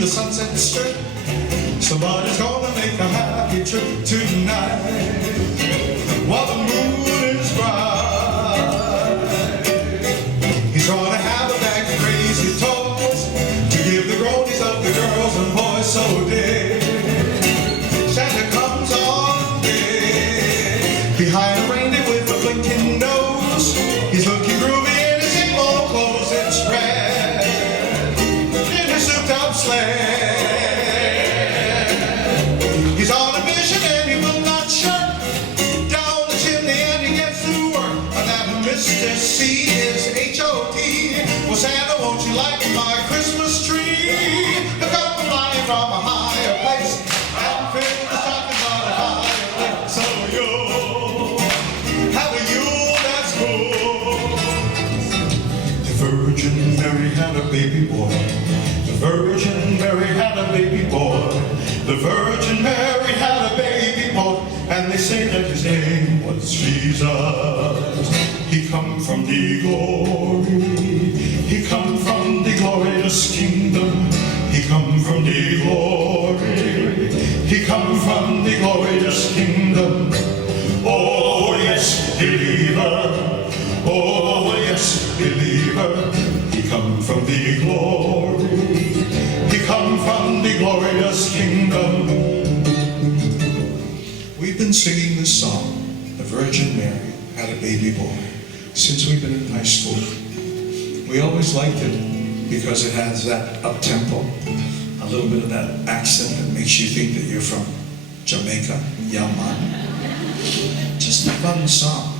the Sunset Strip. Somebody's gonna make a happy trip tonight while the moon is bright. He's gonna have a bag of crazy toys to give the groanies of the girls and boys so dear. Santa comes on day behind a reindeer with a blinking nose. He's looking groovy in his Igbo clothes. It's red in his souped-up sleigh. He's on a mission and he will not shut down the chimney and he gets to work. And that Mr. C is H-O-T. Well, Santa, won't you light my Christmas tree? Look up the line from a higher place and fill the stockings on a fireplace. So you have a Yule that's cool. The Virgin Mary had a baby boy. The Virgin Mary had a baby boy. The Virgin Mary had a baby boy, and they say that his name was Jesus. He come from the glory, he come from the glorious kingdom. He come from the glory, he come from the glorious kingdom. Oh yes, believer, oh yes, believer. He come from the glory, he come from the glorious kingdom. We've been singing this song, The Virgin Mary Had a Baby Boy, since we've been in high school. We always liked it because it has that up-tempo, a little bit of that accent that makes you think that you're from Jamaica, Yaman. Just a fun song.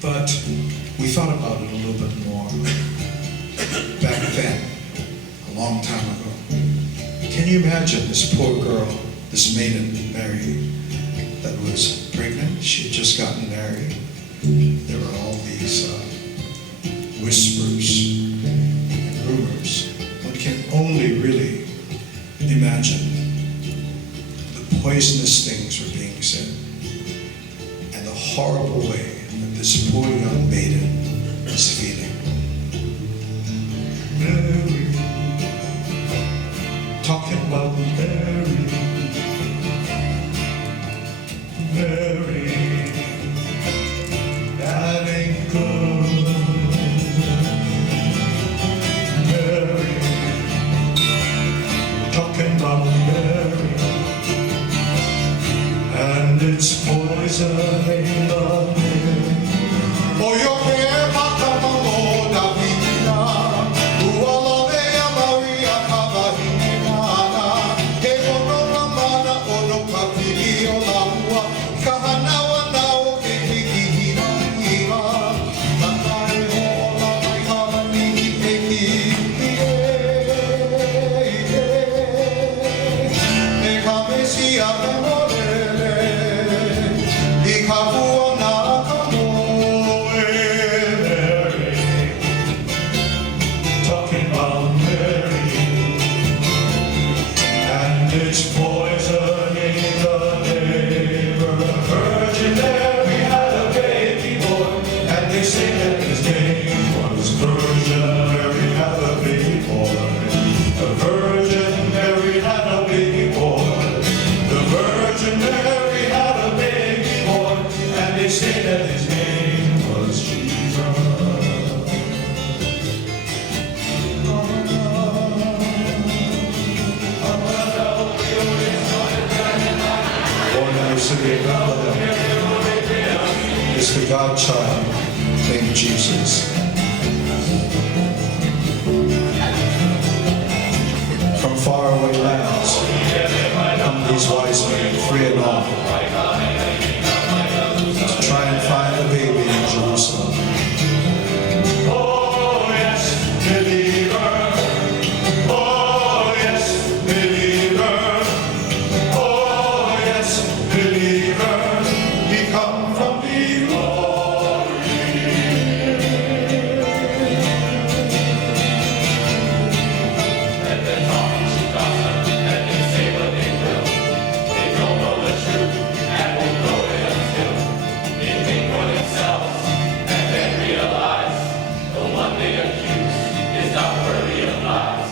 But we thought about it a little bit more back then, a long time ago. Can you imagine this poor girl, this maiden Mary, that was pregnant? She had just gotten married. There were all these whispers and rumors. One can only really imagine the poisonous things were being said and the horrible way that this poor young maiden was feeling. Mary, talking about Mary, Mary, that ain't good. Mary, talking about Mary, and it's poison in the air. Oh, your hair, Makamamo, Davina, Ualabea Maria Kavahina, Keono Ramana, Ono Kapilio Laua, Kahanawa Nao, Kekihina, Nanai Hola, Maikani, Keki, Ekamesia, Memorele, Ikavua Nakamo. Talking about Mary, and it's poison in the neighbor. Virgin Mary had a baby boy, and they say that his name was Virgin Mary had a baby boy. The Virgin Mary had a baby boy. The Virgin Mary had a baby boy, and they say that his name was Jesus. It's the God child named Jesus. From faraway lands come these wise men, 3 and all, to try and find the baby in Jerusalem. Oh yes, believer. Oh yes, believer. Oh yes, believer. He come from the glory. And the talk's gossip, and they say what they will. They don't know the truth, and won't know it until they think for themselves, and then realize the one they accuse is not worthy of lies.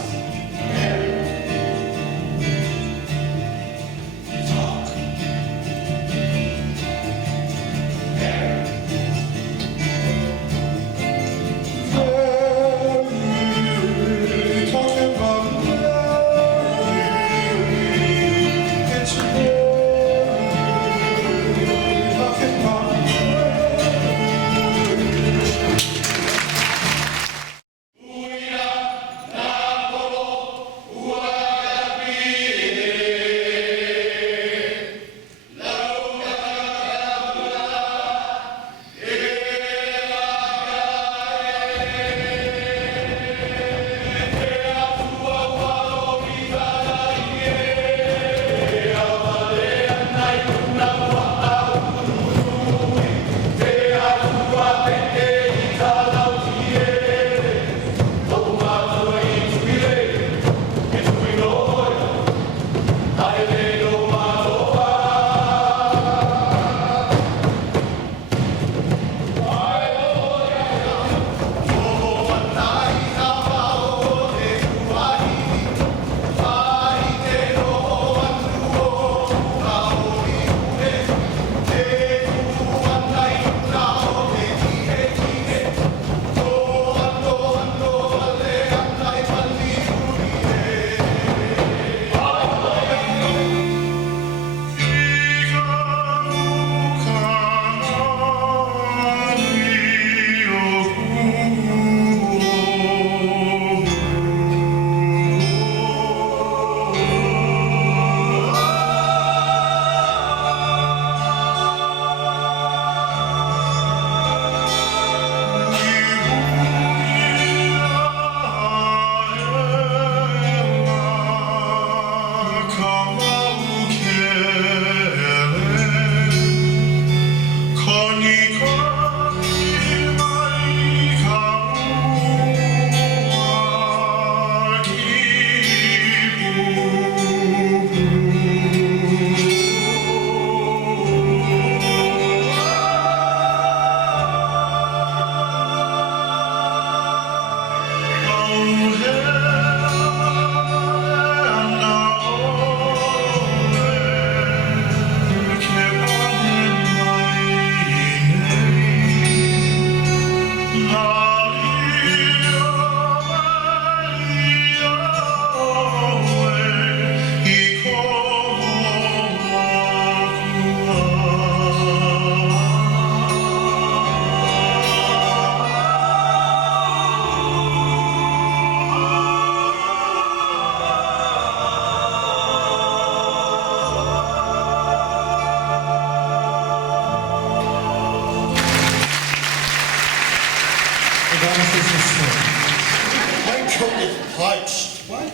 parched. What?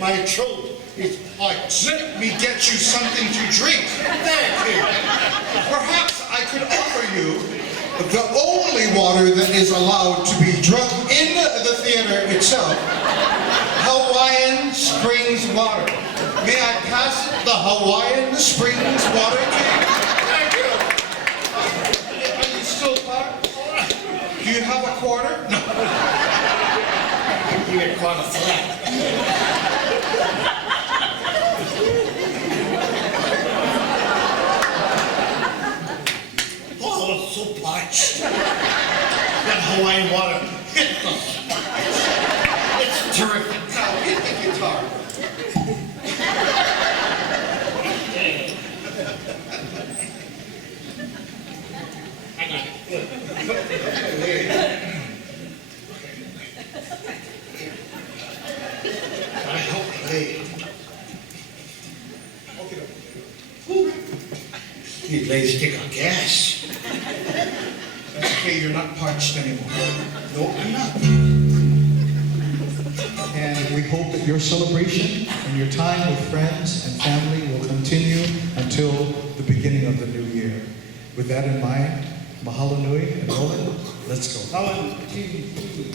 My throat is parched. Let me get you something to drink. Thank you. Perhaps I could offer you the only water that is allowed to be drunk in the theater itself. Hawaiian Springs water. May I pass the Hawaiian Springs water to you? Thank you. Are you still parched? Do you have a quarter? No. You get quite a flat. Oh, it's so parched. That Hawaiian water hit the spot. It's terrific. Now hit the guitar. Hang on. I hope they. Need ladies stick on gas. That's okay, you're not parched anymore. No, I'm not. And we hope that your celebration and your time with friends and family will continue until the beginning of the new year. With that in mind, mahalo nui and Roland, let's go. One, two, three.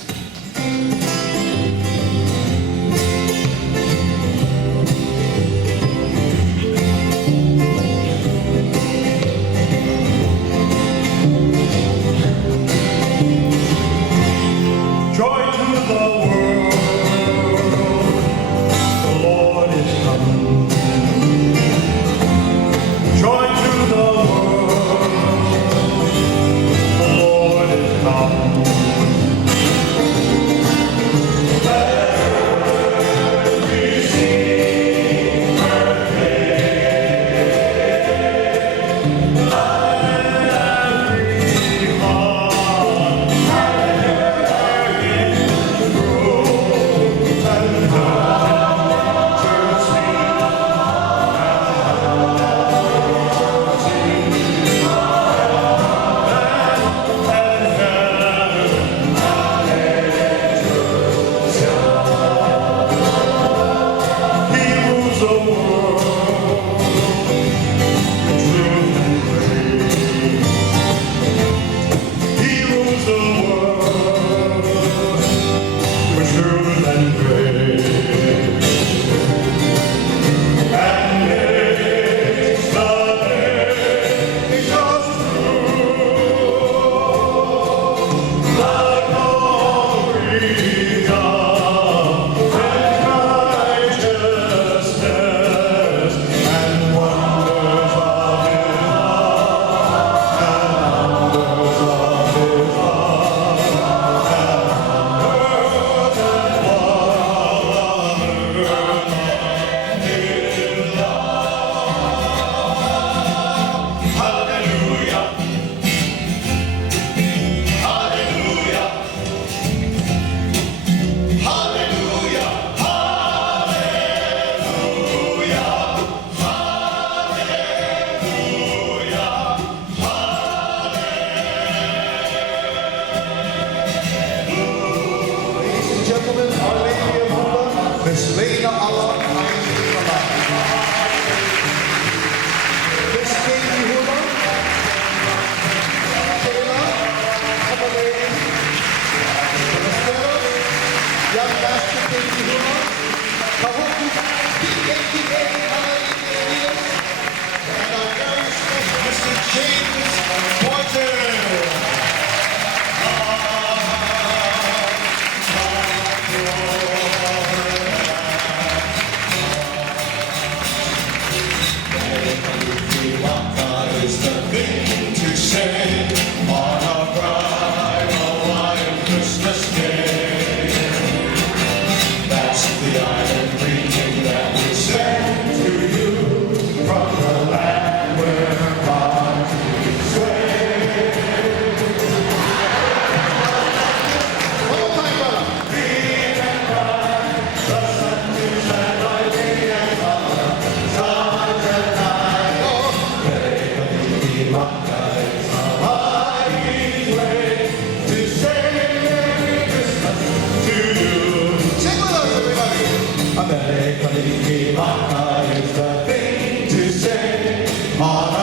Joy to the world, the Lord is come. Joy to the world, the Lord is come. on